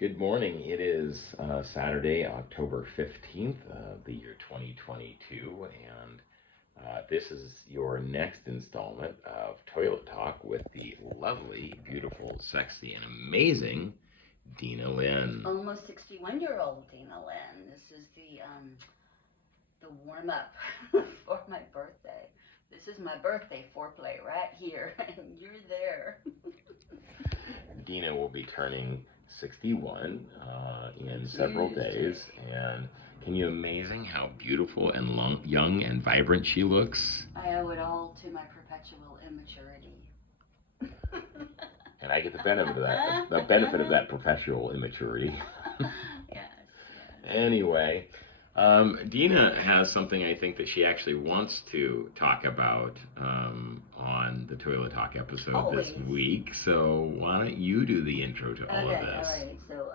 Good morning. It is Saturday, October 15th of the year 2022, and this is your next installment of Toilet Talk with the lovely, beautiful, sexy, and amazing Dina Lynn. Almost 61-year-old Dina Lynn. This is the warm up for my birthday. This is my birthday foreplay right here, and you're there. Dina will be turning 61 in several days, and can you amazing how beautiful and young and vibrant she looks? I owe it all to my perpetual immaturity. And I get the benefit of that perpetual immaturity. Yes, yes. Anyway, Dina has something I think that she actually wants to talk about on the Toilet Talk episode Always. this week. So why don't you do the intro to all of Okay, this? all right. So,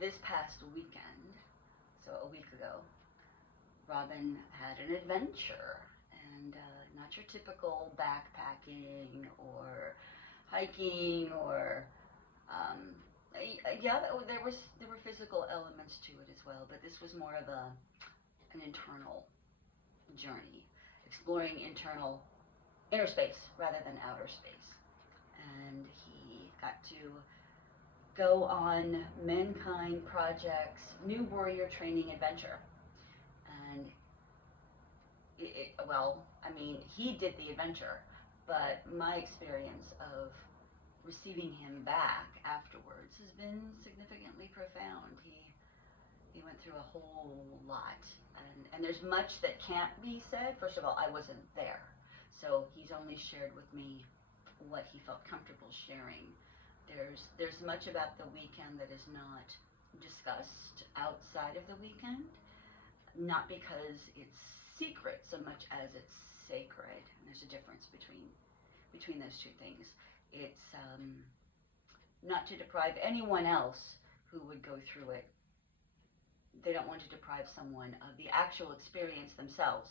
this past weekend, so a week ago, Robin had an adventure, and not your typical backpacking or hiking or yeah, there were physical elements to it as well, but this was more of an internal journey, exploring inner space rather than outer space, and he got to go on Mankind Project's New Warrior Training Adventure, and well, I mean, he did the adventure, but my experience of receiving him back afterwards has been significantly profound. He went through a whole lot, and there's much that can't be said. First of all, I wasn't there, so he's only shared with me what he felt comfortable sharing. There's much about the weekend that is not discussed outside of the weekend, not because it's secret so much as it's sacred. And there's a difference between those two things. It's not to deprive anyone else who would go through it. They don't want to deprive someone of the actual experience themselves.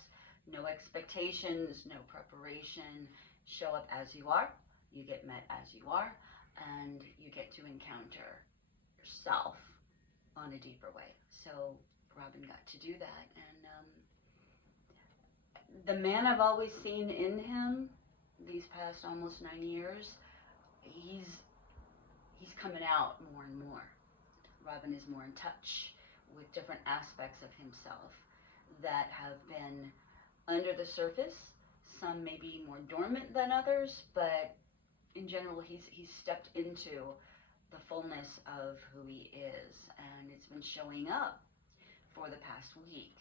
No expectations, no preparation. Show up as you are. You get met as you are, and you get to encounter yourself on a deeper way. So Robin got to do that, and the man I've always seen in him these past almost 9 years, he's coming out more and more. Robin is more in touch with different aspects of himself that have been under the surface. Some may be more dormant than others, but in general, he's stepped into the fullness of who he is, and it's been showing up for the past week.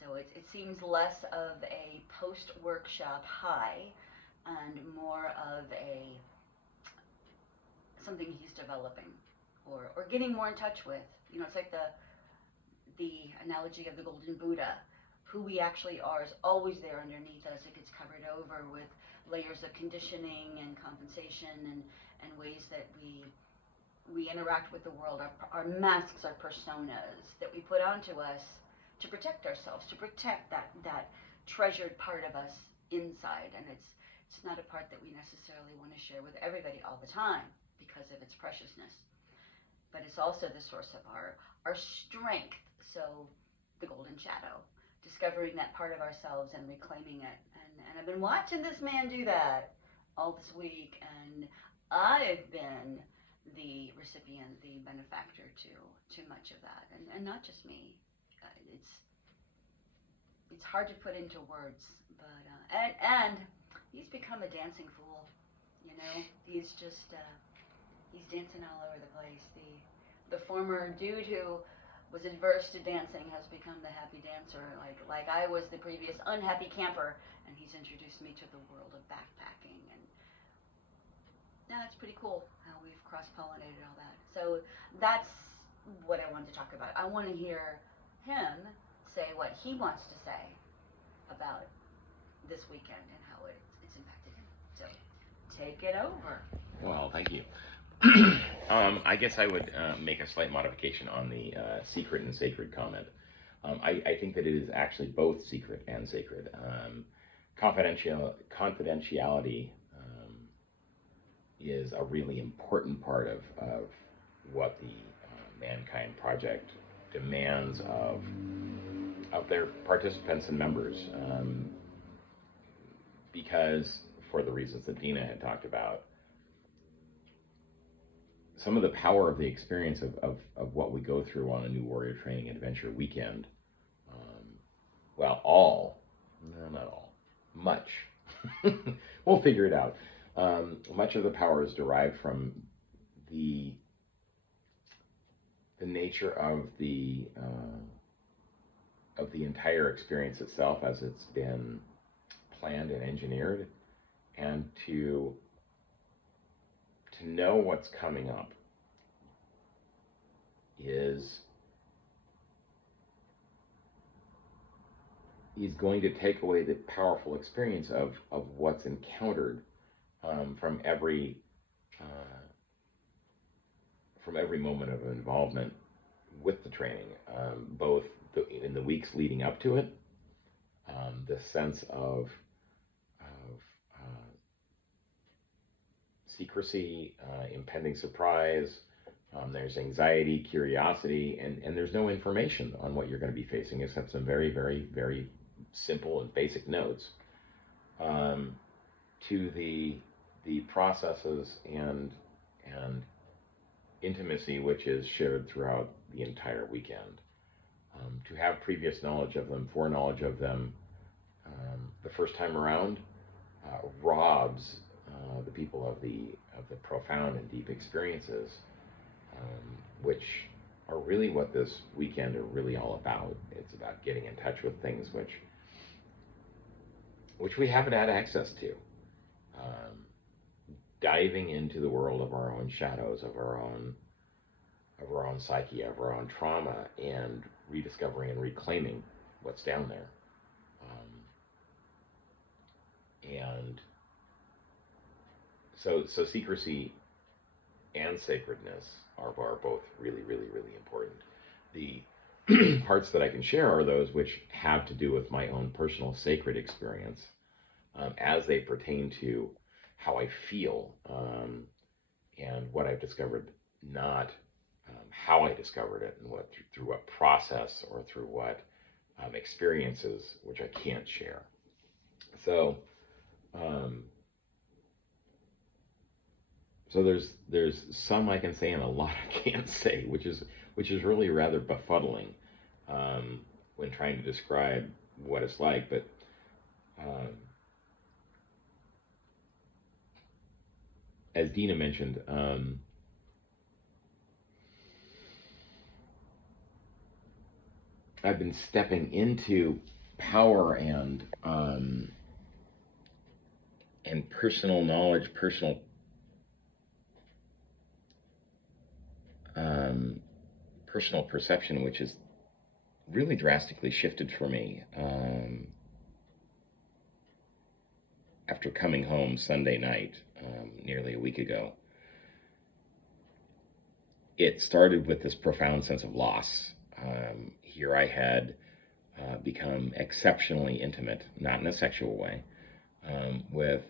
So it seems less of a post-workshop high and more of a something he's developing or getting more in touch with. You know, it's like the analogy of the golden Buddha. Who we actually are is always there underneath us. It gets covered over with layers of conditioning and compensation and ways that we interact with the world. Our masks, our personas that we put onto us to protect ourselves, to protect that treasured part of us inside. And it's not a part that we necessarily want to share with everybody all the time because of its preciousness. But it's also the source of our strength. So the golden shadow, discovering that part of ourselves and reclaiming it. And I've been watching this man do that all this week, and I've been the recipient, the benefactor to much of that, and not just me. It's hard to put into words, but and he's become a dancing fool. You know, he's dancing all over the place. The former dude who was adverse to dancing has become the happy dancer, like I was the previous unhappy camper, and he's introduced me to the world of backpacking, and yeah, it's pretty cool how we've cross-pollinated all that. So that's what I wanted to talk about. I want to hear him say what he wants to say about this weekend and how it's impacted him. So take it over. Well, thank you. I guess I would make a slight modification on the secret and sacred comment. I think that it is actually both secret and sacred. Confidentiality is a really important part of what the Mankind Project demands of their participants and members, because for the reasons that Dina had talked about, some of the power of the experience of what we go through on a New Warrior Training Adventure weekend, well, not all, much, we'll figure it out. Much of the power is derived from the nature of the entire experience itself as it's been planned and engineered, and to know what's coming up is going to take away the powerful experience of what's encountered from every moment of involvement with the training, both in the weeks leading up to it, the sense of secrecy, impending surprise. There's anxiety, curiosity, and there's no information on what you're going to be facing except some very, very, very simple and basic notes, to the processes and intimacy which is shared throughout the entire weekend. To have previous knowledge of them, foreknowledge of them, the first time around, robs the people of the profound and deep experiences, which are really what this weekend are really all about. It's about getting in touch with things which we haven't had access to, diving into the world of our own shadows, of our own psyche, of our own trauma, and rediscovering and reclaiming what's down there. And so secrecy and sacredness are both really, really, really important. The parts that I can share are those which have to do with my own personal sacred experience, as they pertain to how I feel, and what I've discovered, not how I discovered it, and what through what process or through what experiences which I can't share. So there's some I can say and a lot I can't say, which is really rather befuddling when trying to describe what it's like. But as Dina mentioned, I've been stepping into power and personal knowledge, personal perception, which has really drastically shifted for me after coming home Sunday night, nearly a week ago. It started with this profound sense of loss. Here I had become exceptionally intimate, not in a sexual way, with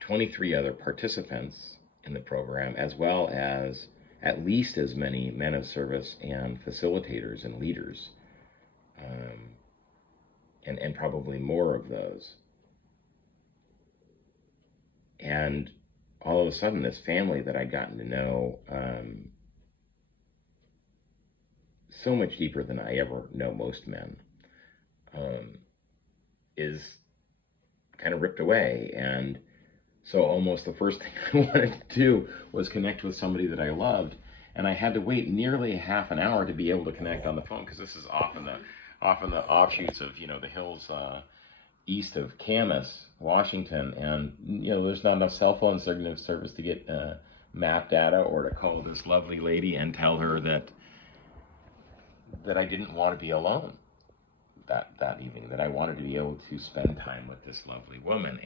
23 other participants in the program, as well as at least as many men of service and facilitators and leaders, and probably more of those. And all of a sudden, this family that I'd gotten to know so much deeper than I ever know most men, is kind of ripped away. And so almost the first thing I wanted to do was connect with somebody that I loved, and I had to wait nearly half an hour to be able to connect on the phone, because this is often the offshoots of the hills east of Camas, Washington, and there's not enough cell phone service to get map data or to call this lovely lady and tell her that I didn't want to be alone that evening, that I wanted to be able to spend time with this lovely woman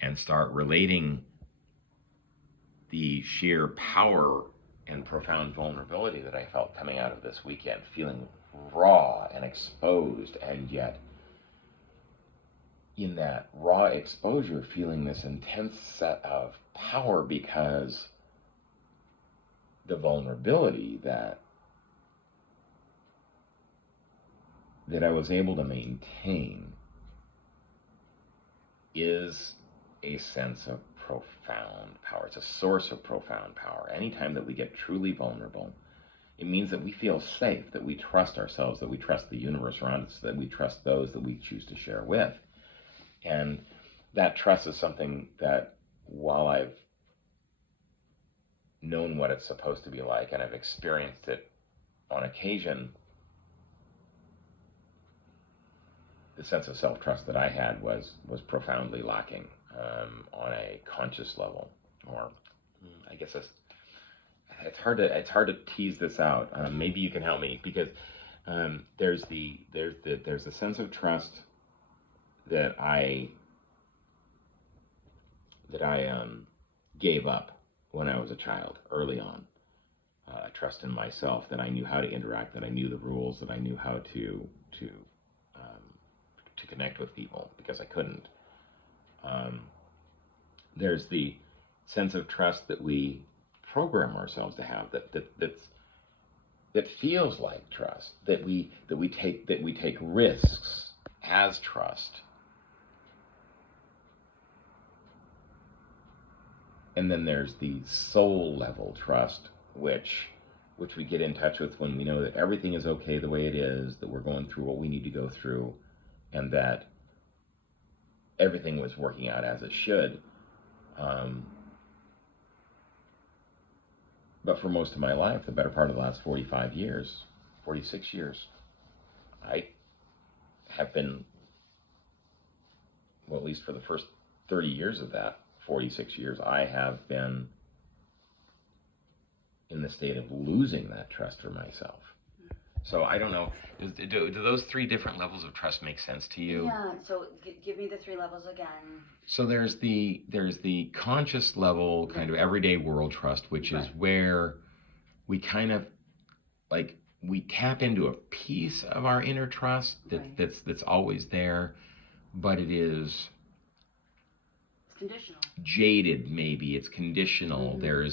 and start relating the sheer power and profound vulnerability that I felt coming out of this weekend, feeling raw and exposed, and yet in that raw exposure feeling this intense set of power, because the vulnerability that I was able to maintain is a sense of profound power. It's a source of profound power. Anytime that we get truly vulnerable, it means that we feel safe, that we trust ourselves, that we trust the universe around us, that we trust those that we choose to share with. And that trust is something that, while I've known what it's supposed to be like and I've experienced it on occasion, the sense of self-trust that I had was profoundly lacking on a conscious level. Or I guess it's hard to tease this out. Maybe you can help me, because there's the sense of trust that I gave up when I was a child early on. Trust in myself, that I knew how to interact, that I knew the rules, that I knew how to connect with people, because I couldn't. There's the sense of trust that we program ourselves to have, that feels like trust, that we take risks as trust. And then there's the soul level trust, which we get in touch with when we know that everything is okay the way it is, that we're going through what we need to go through, and that everything was working out as it should. But for most of my life, the better part of the last 46 years, I have been, well, at least for the first 30 years of that 46 years, I have been in the state of losing that trust for myself. So I don't know, do those three different levels of trust make sense to you? Yeah, so give me the three levels again. So there's the conscious level, kind of everyday world trust, which is where we kind of, like, we tap into a piece of our inner trust that's always there, but it is conditional. Jaded, maybe. It's conditional. There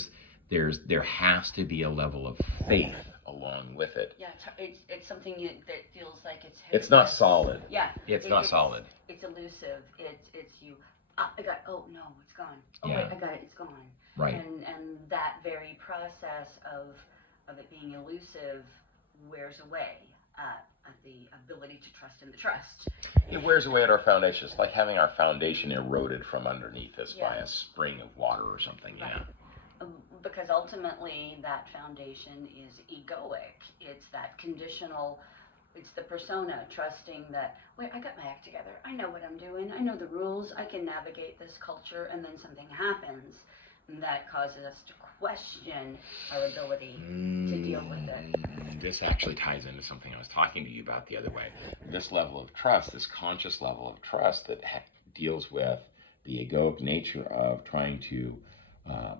has to be a level of faith along with it. Yeah, it's something that feels like it's not solid. Yeah, it's not solid. It's elusive. It's you. I got. Oh no, it's gone. Oh yeah. wait, I got it. It's gone. Right. And that very process of it being elusive wears away at the ability to trust in the trust. It wears away at our foundation. It's like having our foundation eroded from underneath us by a spring of water or something. Right. Yeah. Because ultimately that foundation is egoic. It's that conditional, it's the persona trusting that, wait, I got my act together. I know what I'm doing. I know the rules. I can navigate this culture. And then something happens that causes us to question our ability to deal with it. This actually ties into something I was talking to you about the other way. This level of trust, this conscious level of trust that deals with the egoic nature of trying to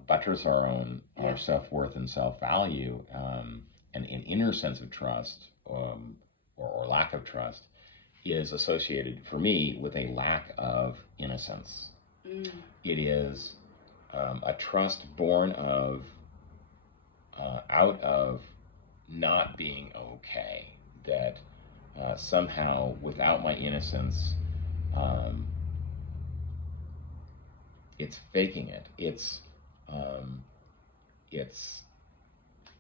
buttress our self-worth and self-value, and an inner sense of trust, or lack of trust, is associated for me with a lack of innocence. It is a trust born of out of not being okay, that somehow without my innocence, it's faking it. It's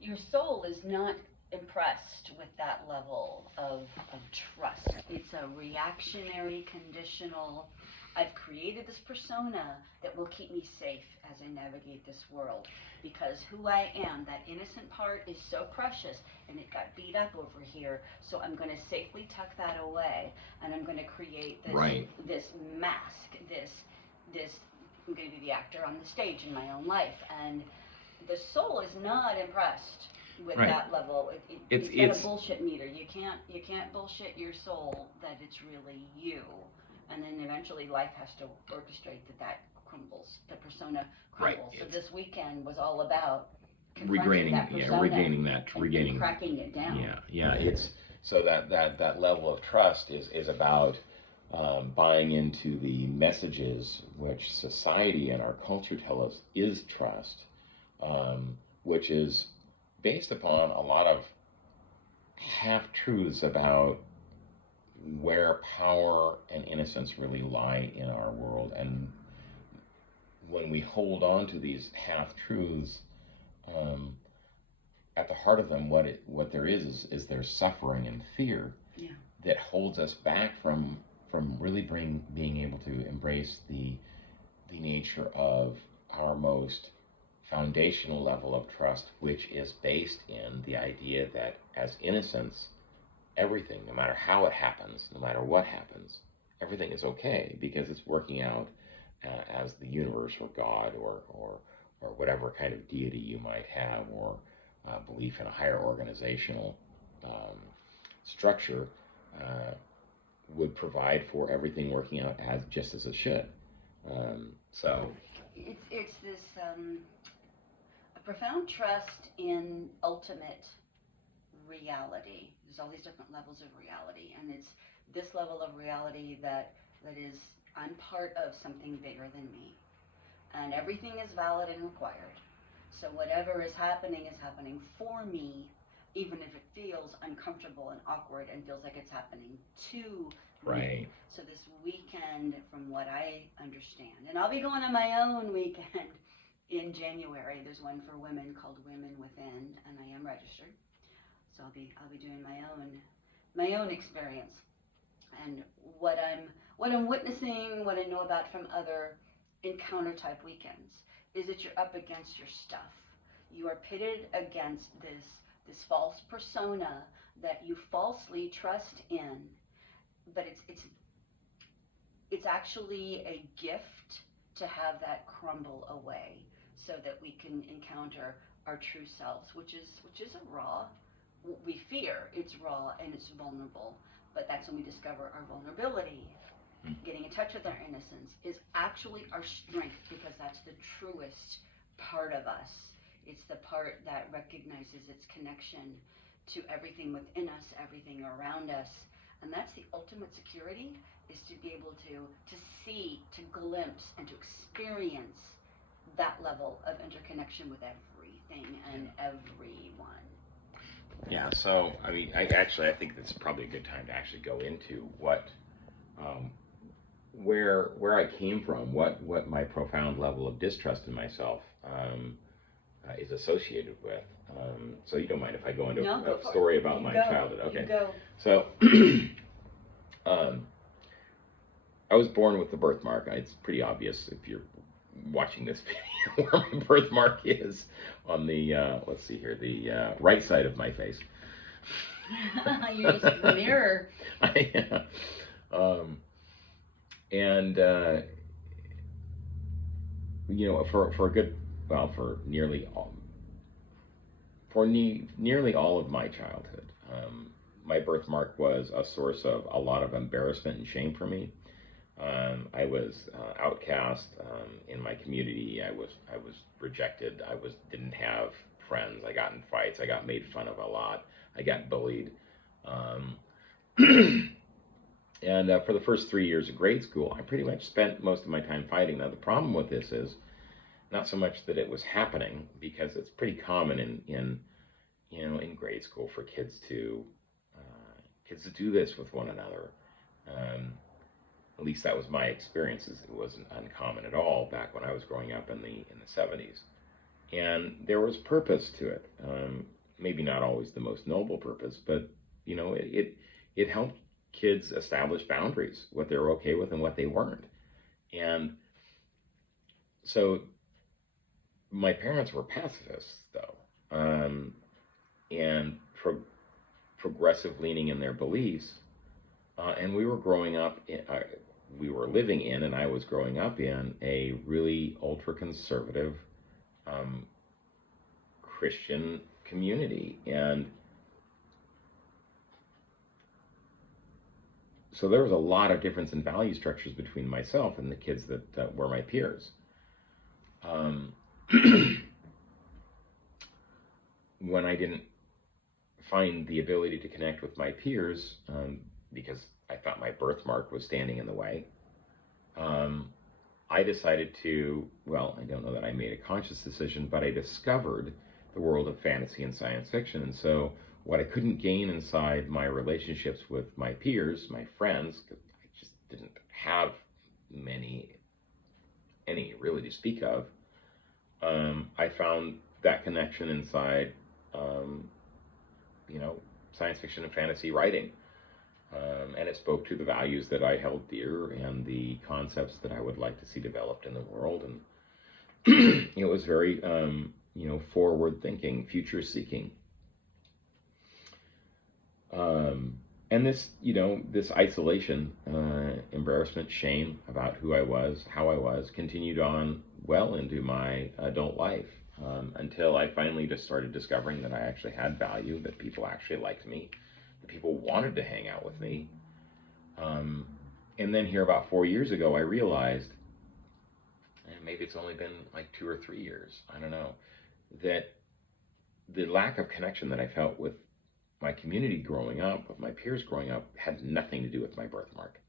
your soul is not impressed with that level of trust. It's a reactionary, conditional, I've created this persona that will keep me safe as I navigate this world, because who I am, that innocent part, is so precious, and it got beat up over here, so I'm going to safely tuck that away, and I'm going to create this mask, this I'm going to be the actor on the stage in my own life, and the soul is not impressed with that level. It's got a bullshit meter. You can't bullshit your soul that it's really you, and then eventually life has to orchestrate that crumbles, the persona crumbles. So this weekend was all about regaining that persona, regaining cracking it down. It's so that level of trust is about buying into the messages which society and our culture tell us is trust, which is based upon a lot of half-truths about where power and innocence really lie in our world. And when we hold on to these half-truths, um, at the heart of them, what there is there's suffering and fear, Yeah. that holds us back from really being able to embrace the nature of our most foundational level of trust, which is based in the idea that as innocence, everything, no matter how it happens, no matter what happens, everything is okay because it's working out as the universe or God or whatever kind of deity you might have, or belief in a higher organizational um, structure would provide for everything working out as just as it should. So it's this a profound trust in ultimate reality. There's all these different levels of reality, and it's this level of reality that is, I'm part of something bigger than me, and everything is valid and required. So whatever is happening for me, even if it feels uncomfortable and awkward and feels like it's happening to right. me. So this weekend, from what I understand, and I'll be going on my own weekend in January. There's one for women called Women Within, and I am registered. So I'll be doing my own experience, and what I'm witnessing, what I know about from other encounter type weekends is that you're up against your stuff. You are pitted against this false persona that you falsely trust in, but it's actually a gift to have that crumble away so that we can encounter our true selves, which is a raw, we fear it's raw and it's vulnerable, but that's when we discover our vulnerability. Getting in touch with our innocence is actually our strength, because that's the truest part of us. It's the part that recognizes its connection to everything within us, everything around us, and that's the ultimate security, is to be able to see, to glimpse, and to experience that level of interconnection with everything and everyone. Yeah, so I mean, I think this is probably a good time to actually go into what, um, where I came from, what my profound level of distrust in myself is associated with. So you don't mind if I go into No, a story about my childhood? You Okay. go. So um, I was born with the birthmark. It's pretty obvious if you're watching this video where my birthmark is on the let's see here, the right side of my face. You're using the mirror. And you know, for a good, well, for nearly all of my childhood, my birthmark was a source of a lot of embarrassment and shame for me. I was outcast in my community. I was rejected. Didn't have friends. I got in fights. I got made fun of a lot. I got bullied. Um, and for the first 3 years of grade school, I pretty much spent most of my time fighting. Now the problem with this is not so much that it was happening, because it's pretty common in grade school for kids to do this with one another. Um, at least that was my experience. It wasn't uncommon at all back when I was growing up in the 70s, and there was purpose to it. Maybe not always the most noble purpose, but it helped kids establish boundaries, what they were okay with and what they weren't. And so my parents were pacifists, though, and progressive leaning in their beliefs, and we were growing up we were living in, and I was growing up in, a really ultra conservative Christian community. And so there was a lot of difference in value structures between myself and the kids that were my peers. When I didn't find the ability to connect with my peers, because I thought my birthmark was standing in the way, I decided to, well, I don't know that I made a conscious decision, but I discovered the world of fantasy and science fiction. And so what I couldn't gain inside my relationships with my peers, my friends, 'cause I just didn't have any really to speak of, I found that connection inside, um, science fiction and fantasy writing. And it spoke to the values that I held dear and the concepts that I would like to see developed in the world. And it was very, forward thinking, future seeking. And this isolation, embarrassment, shame about who I was, how I was, continued on well into my adult life, until I finally just started discovering that I actually had value, that people actually liked me, that people wanted to hang out with me. And then here about 4 years ago, I realized, and maybe it's only been like 2 or 3 years, I don't know, that the lack of connection that I felt with my community growing up, with my peers growing up, had nothing to do with my birthmark.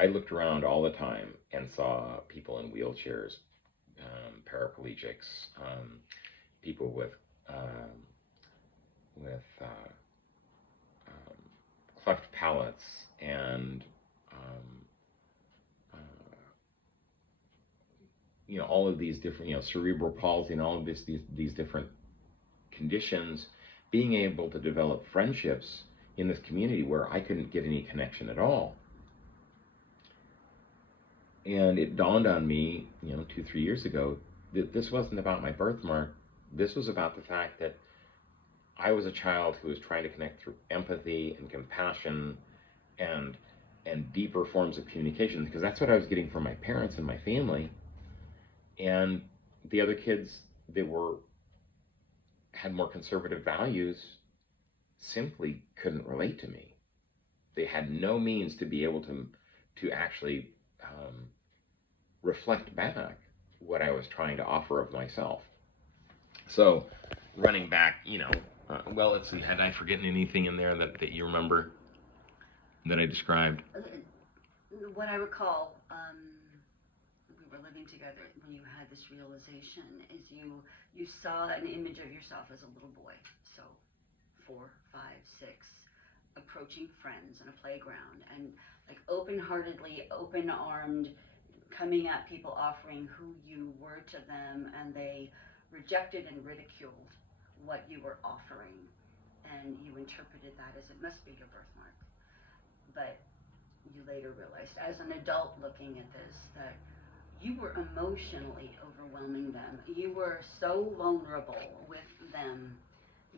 I looked around all the time and saw people in wheelchairs, paraplegics, people with cleft palates, and all of these different, cerebral palsy, and all of these different conditions, being able to develop friendships in this community where I couldn't get any connection at all. And it dawned on me, 2, 3 years ago, that this wasn't about my birthmark. This was about the fact that I was a child who was trying to connect through empathy and compassion and deeper forms of communication, because that's what I was getting from my parents and my family. And the other kids that had more conservative values simply couldn't relate to me. They had no means to be able to actually reflect back what I was trying to offer of myself. So, running back, let's see, had I forgotten anything in there that you remember that I described? What I recall, we were living together when you had this realization, is you saw an image of yourself as a little boy, so 4, 5, 6, approaching friends in a playground, and like open-heartedly, open-armed, coming at people, offering who you were to them, and they rejected and ridiculed what you were offering, and you interpreted that as it must be your birthmark. But you later realized, as an adult looking at this, that you were emotionally overwhelming them. You were so vulnerable with them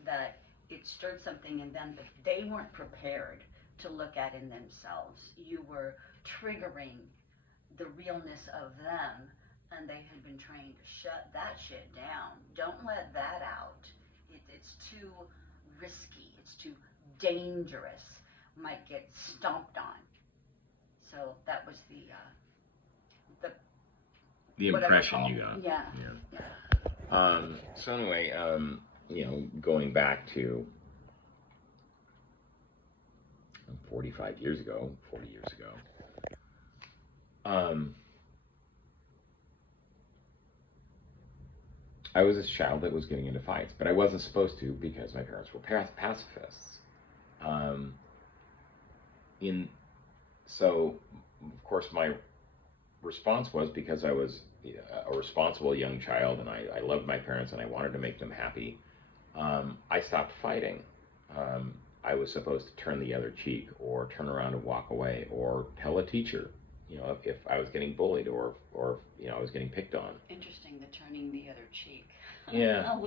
that it stirred something in them that they weren't prepared to look at in themselves. You were triggering the realness of them, and they had been trained to shut that shit down. Don't let that out. It's too risky. It's too dangerous. Might get stomped on. So that was the impression you got. Yeah. So anyway, going back to 40 years ago, I was this child that was getting into fights, but I wasn't supposed to, because my parents were pacifists. So, of course, my response was, because I was a responsible young child and I loved my parents and I wanted to make them happy, I stopped fighting. I was supposed to turn the other cheek, or turn around and walk away, or tell a teacher, if I was getting bullied, or I was getting picked on. Interesting, the turning the other cheek. Yeah, I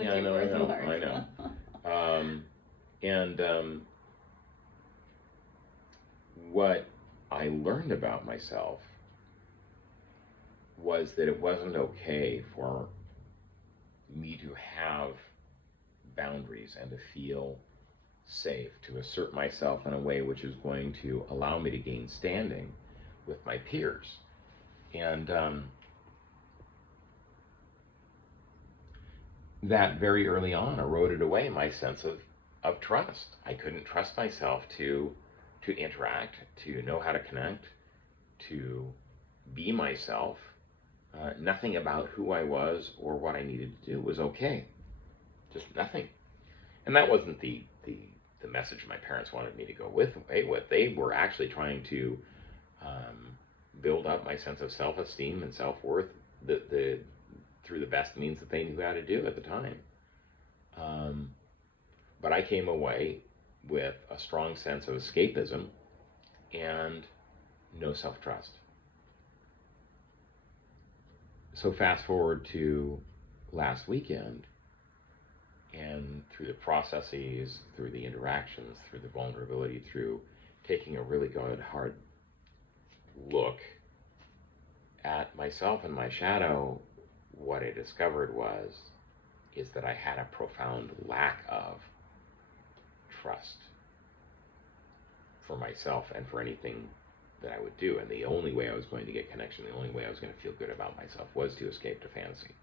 know. What I learned about myself was that it wasn't okay for me to have boundaries and to feel safe, to assert myself in a way which is going to allow me to gain standing with my peers. And that very early on eroded away my sense of trust. I couldn't trust myself to interact, to know how to connect, to be myself. Nothing about who I was or what I needed to do was okay. just nothing. And that wasn't the message my parents wanted me to go with. What they were actually trying to build up my sense of self-esteem and self-worth through the best means that they knew how to do at the time. But I came away with a strong sense of escapism and no self-trust. So fast forward to last weekend, and through the processes, through the interactions, through the vulnerability, through taking a really good hard look at myself and my shadow, what I discovered is that I had a profound lack of trust for myself and for anything that I would do. And the only way I was going to get connection, the only way I was going to feel good about myself was to escape to fantasy.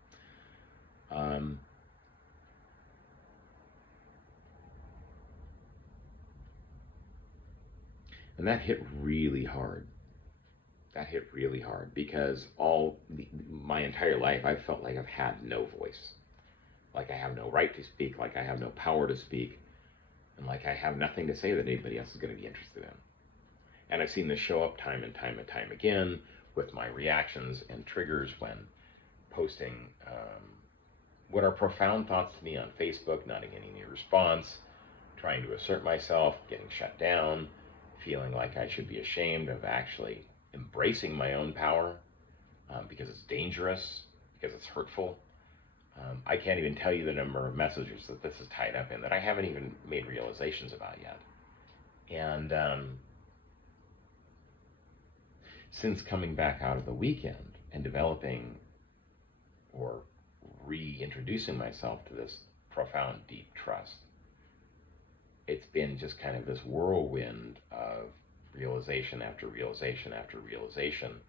And that hit really hard. That hit really hard because my entire life I've felt like I've had no voice. Like I have no right to speak, like I have no power to speak, and like I have nothing to say that anybody else is going to be interested in. And I've seen this show up time and time and time again with my reactions and triggers when posting what are profound thoughts to me on Facebook, not getting any response, trying to assert myself, getting shut down, feeling like I should be ashamed of actually embracing my own power because it's dangerous, because it's hurtful. I can't even tell you the number of messages that this is tied up in that I haven't even made realizations about yet. And since coming back out of the weekend and developing or reintroducing myself to this profound, deep trust, it's been just kind of this whirlwind of realization after realization after realization,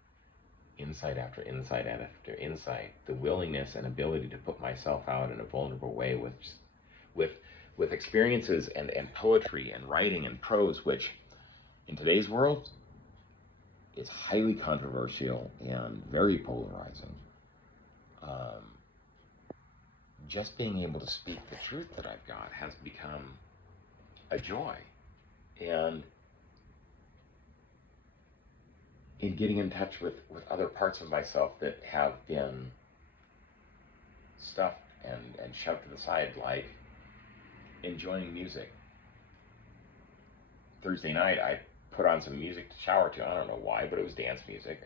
insight after insight after insight, the willingness and ability to put myself out in a vulnerable way with experiences and poetry and writing and prose, which in today's world is highly controversial and very polarizing. Just being able to speak the truth that I've got has become a joy. And in getting in touch with other parts of myself that have been stuffed and shoved to the side, like enjoying music. Thursday night, I put on some music to shower to. I don't know why, but it was dance music.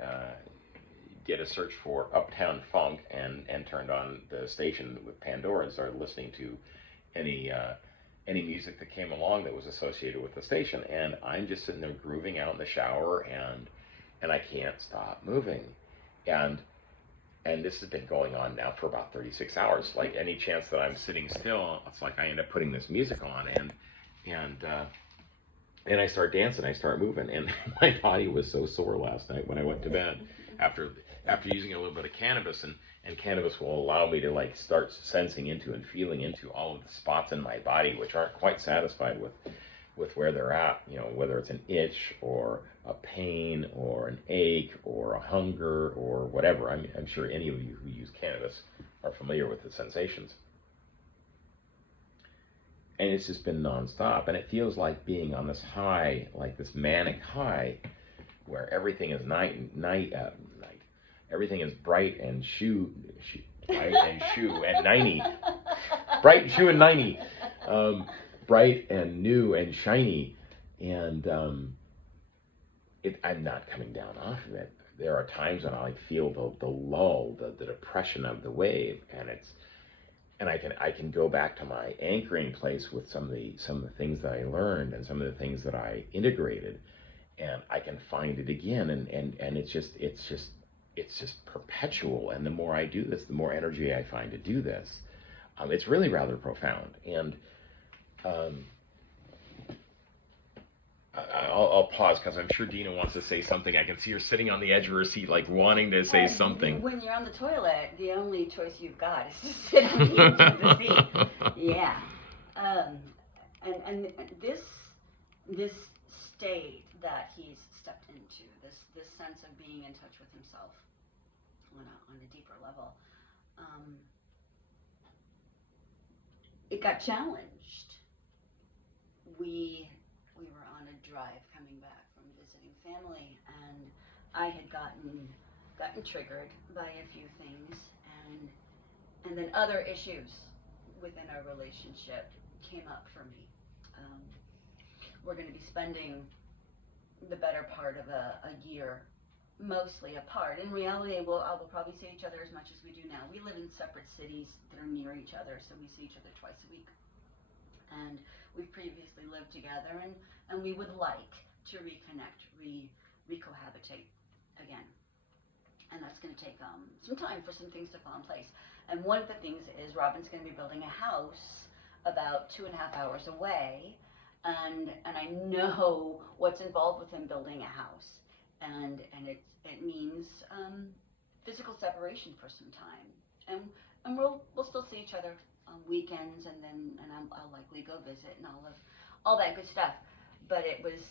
Did a search for Uptown Funk and turned on the station with Pandora and started listening to any music that came along that was associated with the station. And I'm just sitting there grooving out in the shower, and I can't stop moving. And this has been going on now for about 36 hours. Like any chance that I'm sitting still, it's like I end up putting this music on, and I start dancing, I start moving, and my body was so sore last night when I went to bed after using a little bit of cannabis, and cannabis will allow me to like start sensing into and feeling into all of the spots in my body which aren't quite satisfied with where they're at, you know, whether it's an itch or a pain or an ache or a hunger or whatever. I'm sure any of you who use cannabis are familiar with the sensations. And it's just been nonstop, and it feels like being on this high, like this manic high, where everything is everything is bright and bright and 90, bright shoe and 90, bright and new and shiny, and I'm not coming down off of it. There are times when I feel the lull, the depression of the wave, and I can go back to my anchoring place with some of the things that I learned and some of the things that I integrated, and I can find it again, and it's just perpetual. And the more I do this, the more energy I find to do this. It's really rather profound, and I'll pause because I'm sure Dina wants to say something. I can see her sitting on the edge of her seat, like wanting to say something. When you're on the toilet, the only choice you've got is to sit on the edge of the seat. Yeah. And this state that he's stepped into, this sense of being in touch with himself on a deeper level, it got challenged. We were on a drive coming back from visiting family, and I had gotten triggered by a few things, and then other issues within our relationship came up for me. Um, we're going to be spending the better part of a year mostly apart. In reality, I will probably see each other as much as we do now. We live in separate cities that are near each other, so we see each other twice a week. And we've previously lived together, and we would like to reconnect, recohabitate again. And that's going to take some time for some things to fall in place. And one of the things is Robin's going to be building a house about 2.5 hours away, and I know what's involved with him building a house, and it means physical separation for some time, and we'll still see each other on weekends, and I'll likely go visit and all that good stuff. But it was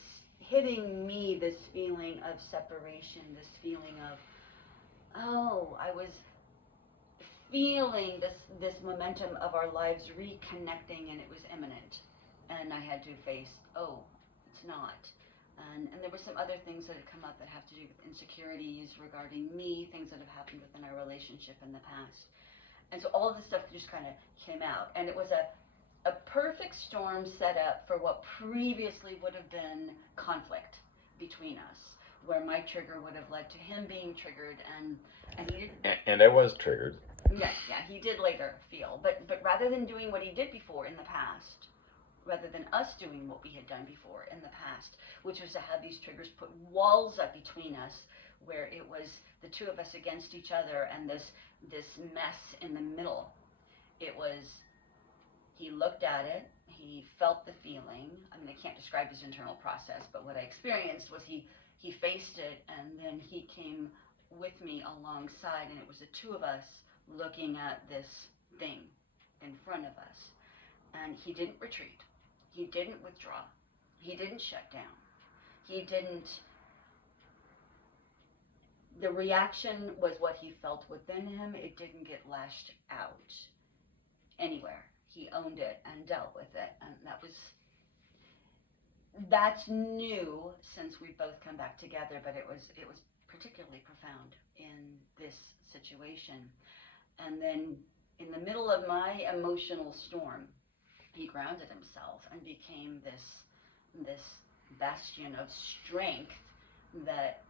hitting me, this feeling of separation, this feeling of, oh, I was feeling this momentum of our lives reconnecting, and it was imminent, and I had to face, oh, it's not. And there were some other things that had come up that have to do with insecurities regarding me, things that have happened within our relationship in the past. And so all of this stuff just kind of came out, and it was a perfect storm set up for what previously would have been conflict between us, where my trigger would have led to him being triggered, and he didn't. And I was triggered. Yeah, he did later feel, but rather than doing what he did before in the past, rather than us doing what we had done before in the past, which was to have these triggers put walls up between us, where it was the two of us against each other and this mess in the middle. It was, he looked at it, he felt the feeling. I mean, I can't describe his internal process, but what I experienced was he faced it, and then he came with me alongside, and it was the two of us looking at this thing in front of us. And he didn't retreat. He didn't withdraw. He didn't shut down. He didn't. The reaction was what he felt within him. It didn't get lashed out anywhere. He owned it and dealt with it. And that's new since we've both come back together, but it was particularly profound in this situation. And then in the middle of my emotional storm, he grounded himself and became this bastion of strength that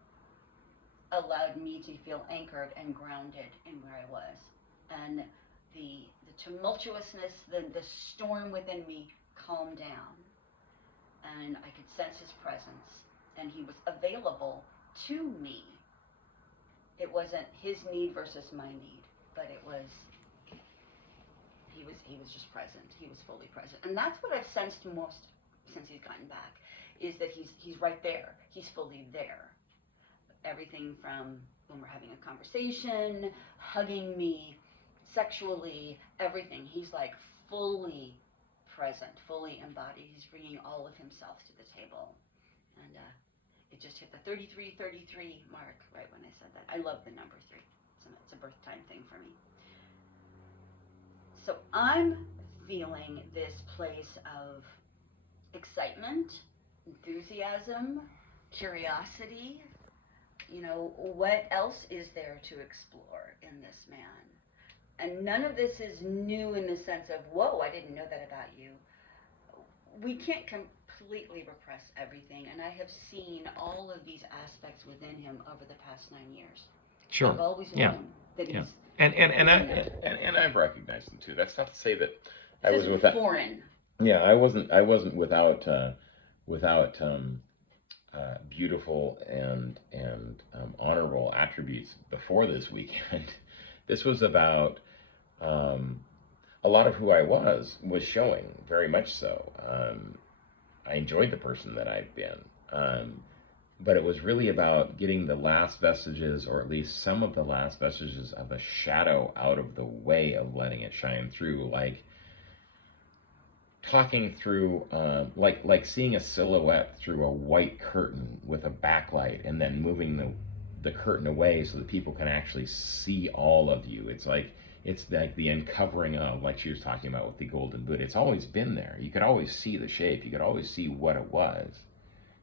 allowed me to feel anchored and grounded in where I was. And the tumultuousness, the storm within me calmed down, and I could sense his presence, and he was available to me. It wasn't his need versus my need, but it was, he was just present. He was fully present. And that's what I've sensed most since he's gotten back, is that he's right there. He's fully there. Everything from when we're having a conversation, hugging me, sexually, everything. He's like fully present, fully embodied. He's bringing all of himself to the table. And it just hit the 33 mark right when I said that. I love the number 3. It's a birth time thing for me. So I'm feeling this place of excitement, enthusiasm, curiosity. You know, what else is there to explore in this man? And none of this is new in the sense of, whoa, I didn't know that about you. We can't completely repress everything, and I have seen all of these aspects within him over the past 9 years. Sure. I've always known that he's and I've recognized them too. That's not to say that I was without foreign. Yeah, I wasn't without beautiful and honorable attributes before this weekend. This was about a lot of who I was showing, very much so. I enjoyed the person that I've been, but it was really about getting the last vestiges, or at least some of the last vestiges of a shadow out of the way of letting it shine through, like talking through, like seeing a silhouette through a white curtain with a backlight, and then moving the curtain away so that people can actually see all of you. It's like It's like the uncovering of, like she was talking about with the golden Buddha. It's always been there. You could always see the shape. You could always see what it was.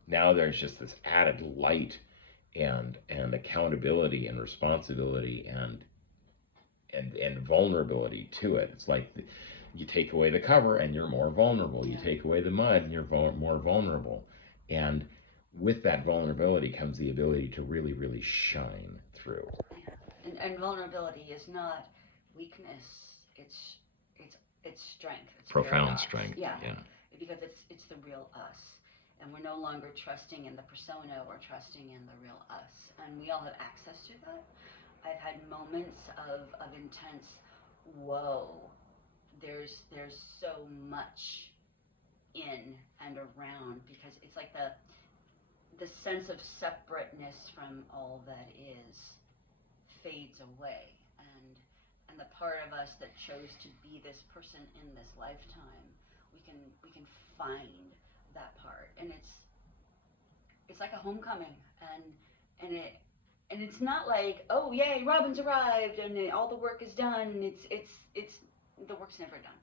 Now there's just this added light and accountability and responsibility and vulnerability to it. It's like you take away the cover and you're more vulnerable. You take away the mud and you're more vulnerable. And with that vulnerability comes the ability to really, really shine through. And vulnerability is not weakness. It's strength. It's Profound strength. Yeah. Because it's the real us. And we're no longer trusting in the persona, we're trusting in the real us. And we all have access to that. I've had moments of intense, whoa, there's so much in and around, because it's like the sense of separateness from all that is fades away, and the part of us that chose to be this person in this lifetime, we can find that part, and it's like a homecoming, and it's not like, oh yay, Robin's arrived and all the work is done. It's the work's never done.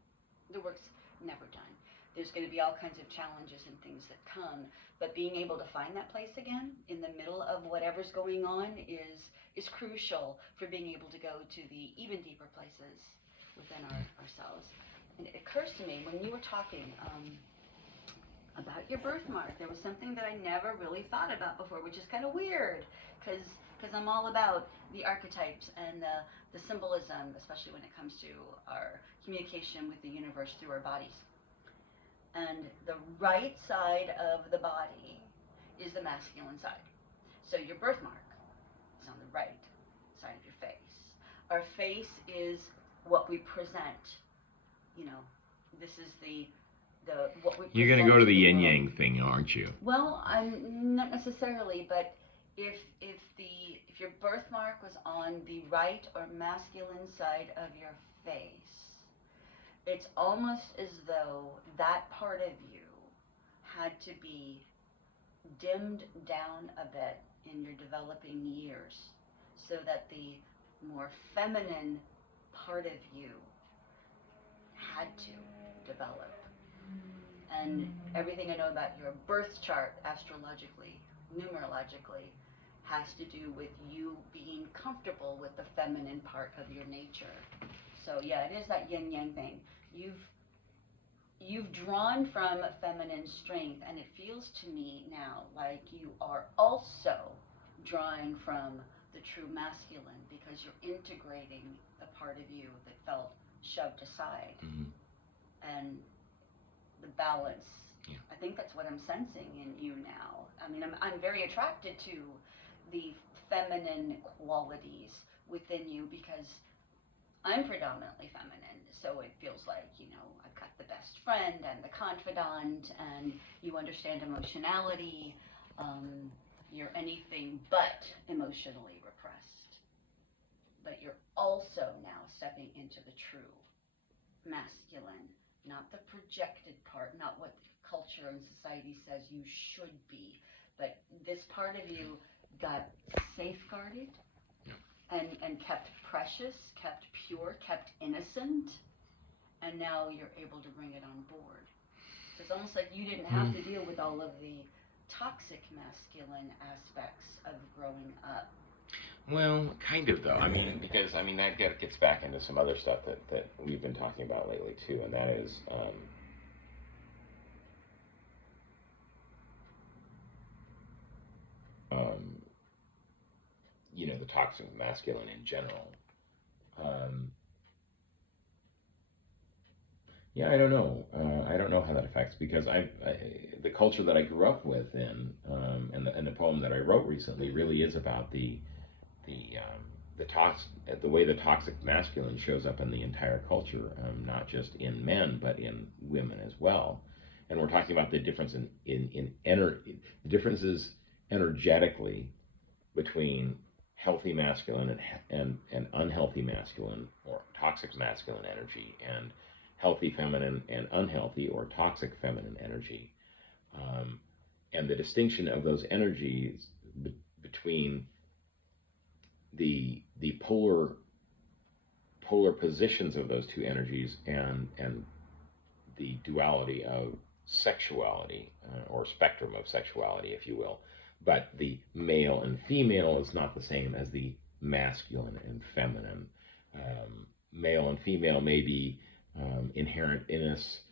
The work's never done. There's going to be all kinds of challenges and things that come, but being able to find that place again in the middle of whatever's going on is crucial for being able to go to the even deeper places within ourselves. And it occurs to me when you were talking about your birthmark, there was something that I never really thought about before, which is kind of weird, because I'm all about the archetypes and the symbolism, especially when it comes to our communication with the universe through our bodies. And the right side of the body is the masculine side. So your birthmark is on the right side of your face. Our face is what we present. You know, this is the what we present. You're going to go to the yin yang thing, aren't you? Well, I'm not necessarily, but if your birthmark was on the right or masculine side of your face, it's almost as though that part of you had to be dimmed down a bit in your developing years, so that the more feminine part of you had to develop. And everything I know about your birth chart, astrologically, numerologically, has to do with you being comfortable with the feminine part of your nature. So yeah, it is that yin yang thing. You've drawn from feminine strength, and it feels to me now like you are also drawing from the true masculine, because you're integrating the part of you that felt shoved aside. Mm-hmm. And the balance. Yeah. I think that's what I'm sensing in you now. I mean, I'm very attracted to the feminine qualities within you, because I'm predominantly feminine, so it feels like, I've got the best friend and the confidant, and you understand emotionality. You're anything but emotionally repressed. But you're also now stepping into the true masculine, not the projected part, not what culture and society says you should be, but this part of you got safeguarded and kept precious, kept pure, kept innocent, and now you're able to bring it on board. It's almost like you didn't have to deal with all of the toxic masculine aspects of growing up. Well, kind of though. I mean, because that gets back into some other stuff that we've been talking about lately too, and that is the toxic masculine in general. Yeah, I don't know. I don't know how that affects, because the culture that I grew up with in, and the poem that I wrote recently really is about the way the toxic masculine shows up in the entire culture, not just in men but in women as well. And we're talking about the difference the differences energetically between healthy masculine and unhealthy masculine or toxic masculine energy, and healthy feminine and unhealthy or toxic feminine energy, and the distinction of those energies between the polar positions of those two energies and the duality of sexuality, or spectrum of sexuality, if you will. But the male and female is not the same as the masculine and feminine. Male and female may be inherent in us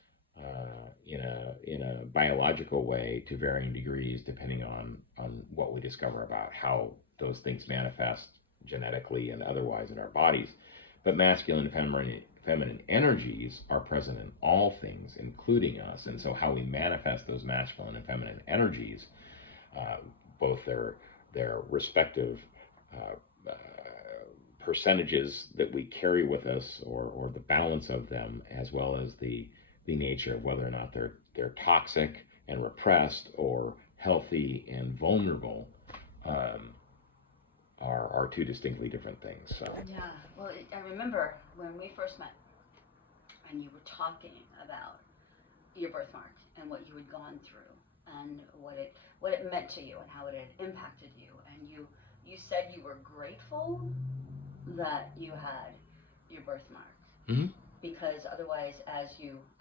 in a biological way to varying degrees, depending on what we discover about how those things manifest genetically and otherwise in our bodies. But masculine and feminine energies are present in all things, including us. And so, how we manifest those masculine and feminine energies, both their respective uh, percentages that we carry with us, or the balance of them, as well as the nature of whether or not they're toxic and repressed or healthy and vulnerable, um, are two distinctly different things. So Yeah, well, I remember when we first met, and you were talking about your birthmark and what you had gone through, and what it meant to you, and how it had impacted you, and you said you were grateful that you had your birthmark, mm-hmm. because otherwise, I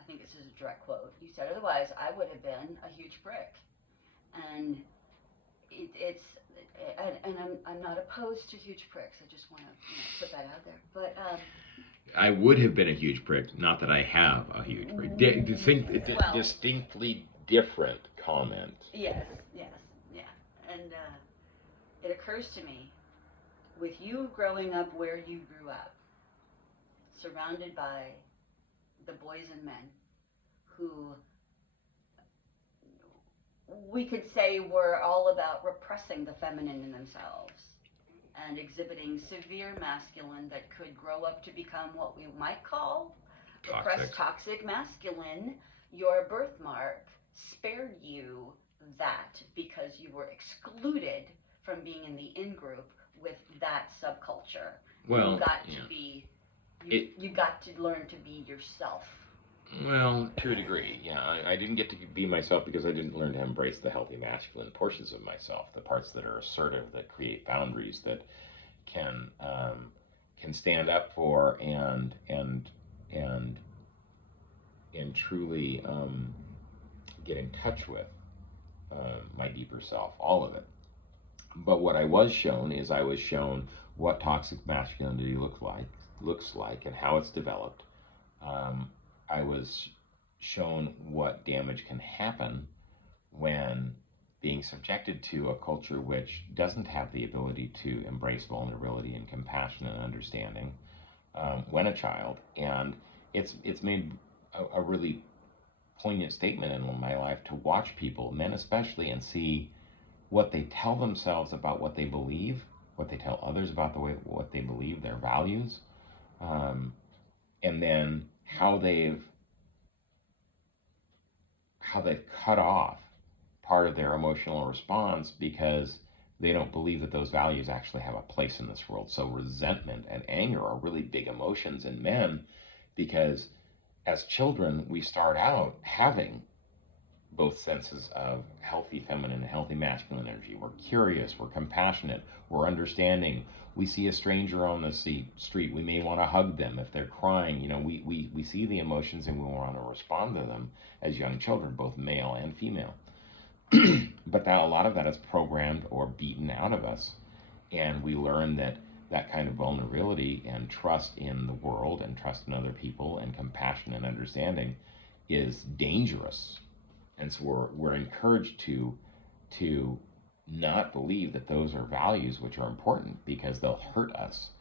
think this is a direct quote, you said, otherwise I would have been a huge brick. And it's and I'm not opposed to huge pricks. I just want to put that out there. But I would have been a huge prick, not that I have a huge prick. Distinctly different comment. Yes, yeah. And it occurs to me, with you growing up where you grew up, surrounded by the boys and men who we could say were all about repressing the feminine in themselves and exhibiting severe masculine that could grow up to become what we might call repressed toxic masculine, your birthmark spared you that because you were excluded from being in the in group with that subculture. Well, you got to be you got to learn to be yourself. Well, to a degree, yeah. I didn't get to be myself because I didn't learn to embrace the healthy masculine portions of myself, the parts that are assertive, that create boundaries, that can stand up for and truly get in touch with my deeper self, all of it. But what I was shown is I was shown what toxic masculinity looks like, and how it's developed. I was shown what damage can happen when being subjected to a culture which doesn't have the ability to embrace vulnerability and compassion and understanding when a child. And it's made a really poignant statement in my life to watch people, men especially, and see what they tell themselves about what they believe, what they tell others about what they believe, their values, and then how they've cut off part of their emotional response because they don't believe that those values actually have a place in this world. So resentment and anger are really big emotions in men, because as children we start out having both senses of healthy feminine and healthy masculine energy. We're curious, we're compassionate, we're understanding. We see a stranger on the street, we may want to hug them. If they're crying, we see the emotions and we want to respond to them as young children, both male and female. But a lot of that is programmed or beaten out of us. And we learn that kind of vulnerability and trust in the world and trust in other people and compassion and understanding is dangerous. And so we're encouraged to not believe that those are values which are important, because they'll hurt us.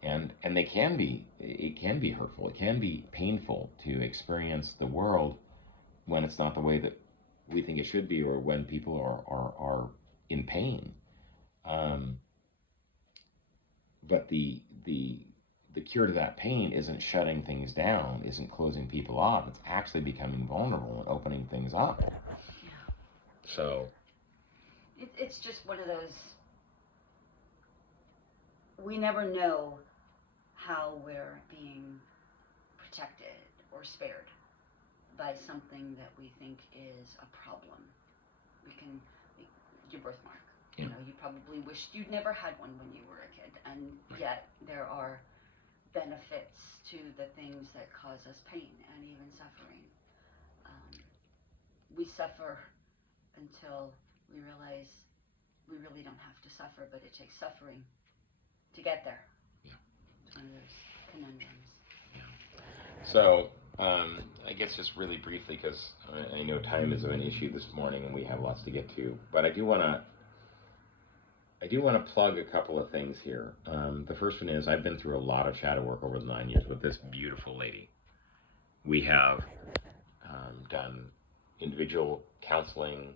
And it can be hurtful. It can be painful to experience the world when it's not the way that we think it should be, or when people are in pain. But the cure to that pain isn't shutting things down, isn't closing people off. It's actually becoming vulnerable and opening things up. Yeah. So it's just one of those, we never know how we're being protected or spared by something that we think is a problem. Your birthmark. Yeah. You probably wished you'd never had one when you were a kid, and yet there are benefits to the things that cause us pain and even suffering. We suffer until we realize we really don't have to suffer, but it takes suffering to get there. Yeah. It's one of those conundrums. So, I guess just really briefly, because I know time is an issue this morning and we have lots to get to, but I do want to plug a couple of things here. The first one is I've been through a lot of shadow work over the 9 years with this beautiful lady. We have done individual counseling,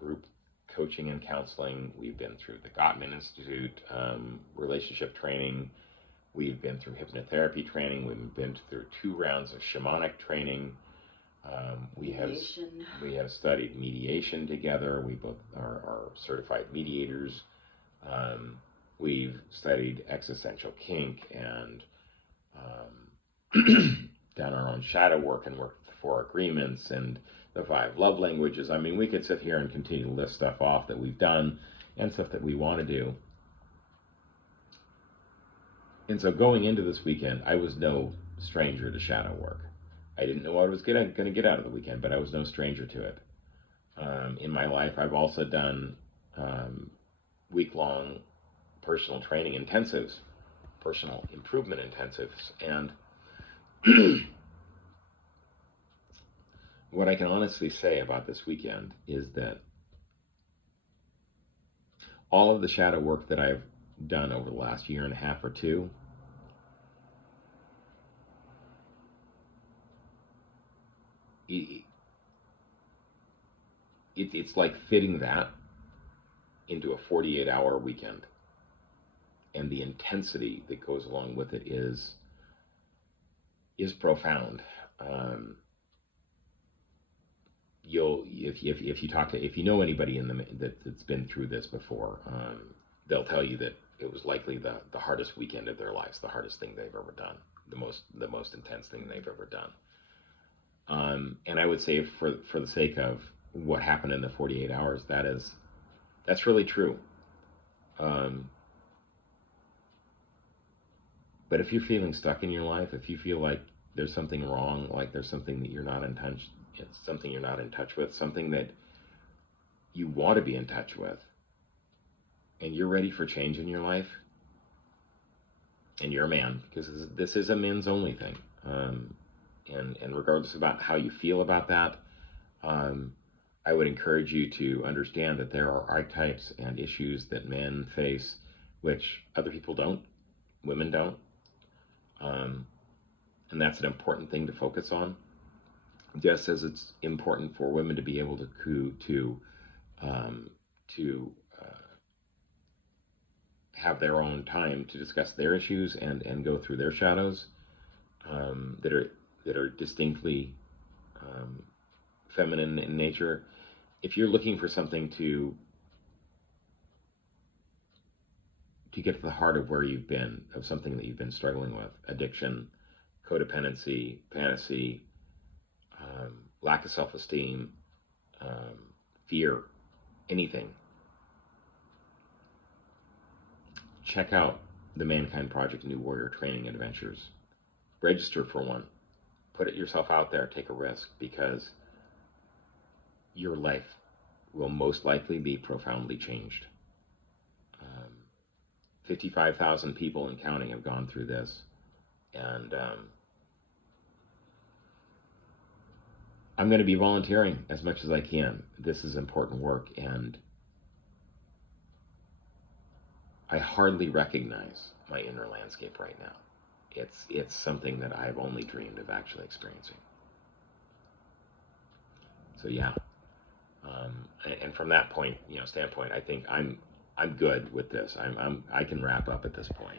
group coaching and counseling. We've been through the Gottman Institute relationship training. We've been through hypnotherapy training. We've been through 2 rounds of shamanic training. We have studied mediation together. We both are certified mediators. We've studied existential kink and done our own shadow work and worked with the 4 agreements and the 5 love languages. I mean, we could sit here and continue to list stuff off that we've done and stuff that we want to do. And so going into this weekend, I was no stranger to shadow work. I didn't know what I was going to get out of the weekend, but I was no stranger to it. In my life, I've also done week-long personal training intensives, personal improvement intensives. And what I can honestly say about this weekend is that all of the shadow work that I've done over the last year and a half or 2, it's like fitting that into a 48-hour weekend, and the intensity that goes along with it is profound. If you know anybody that's been through this before, they'll tell you that it was likely the hardest weekend of their lives, the hardest thing they've ever done, the most intense thing they've ever done. And I would say, for the sake of what happened in the 48 hours, that's really true. But if you're feeling stuck in your life, if you feel like there's something wrong, like there's something that you're not in touch, it's something you're not in touch with, something that you want to be in touch with, and you're ready for change in your life, and you're a man, because this is a men's only thing. And regardless about how you feel about that, I would encourage you to understand that there are archetypes and issues that men face, which other people don't, women don't. And that's an important thing to focus on. Just as it's important for women to be able to have their own time to discuss their issues and go through their shadows that are distinctly feminine in nature. If you're looking for something to get to the heart of where you've been, of something that you've been struggling with, addiction, codependency, fantasy, lack of self-esteem, fear, anything, check out the Mankind Project New Warrior Training Adventures. Register for one. Put it yourself out there. Take a risk, because your life will most likely be profoundly changed. 55,000 people and counting have gone through this, and I'm going to be volunteering as much as I can. This is important work, and I hardly recognize my inner landscape right now. It's something that I've only dreamed of actually experiencing. So yeah, and from that standpoint, I think I'm good with this. I can wrap up at this point.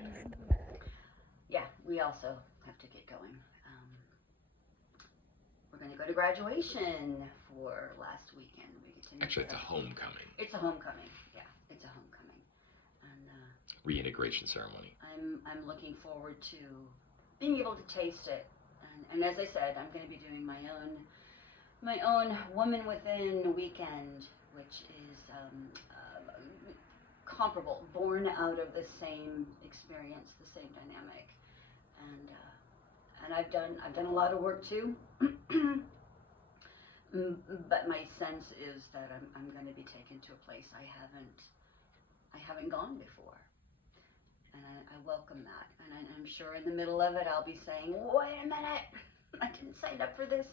Yeah, we also have to get going. We're going to go to graduation for last weekend. Actually, it's a homecoming. It's a homecoming. Yeah, it's a homecoming. And reintegration ceremony. I'm looking forward to being able to taste it. And as I said, I'm going to be doing my own Woman Within weekend, which is comparable, born out of the same experience, the same dynamic. and I've done a lot of work too. But my sense is that I'm going to be taken to a place I haven't gone before, and I welcome that. And I'm sure in the middle of it I'll be saying, "Wait a minute, I didn't sign up for this."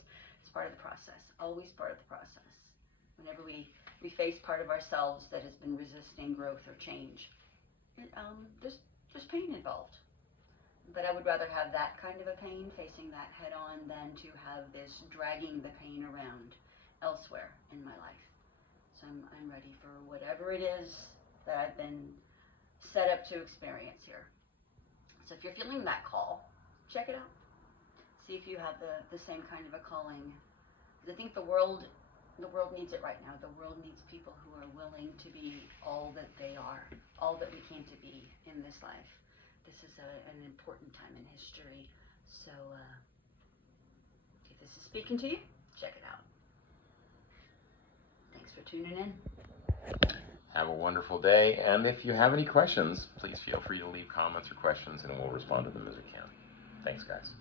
It's part of the process. Always part of the process. Whenever we face part of ourselves that has been resisting growth or change, there's pain involved. But I would rather have that kind of a pain, facing that head on, than to have this dragging the pain around elsewhere in my life. So I'm ready for whatever it is that I've been set up to experience here. So if you're feeling that call, check it out. See if you have the same kind of a calling. Because I think the world needs it right now. The world needs people who are willing to be all that they are, all that we came to be in this life. This is an important time in history. So if this is speaking to you, check it out. Thanks for tuning in. Have a wonderful day, and if you have any questions, please feel free to leave comments or questions, and we'll respond to them as we can. Thanks, guys.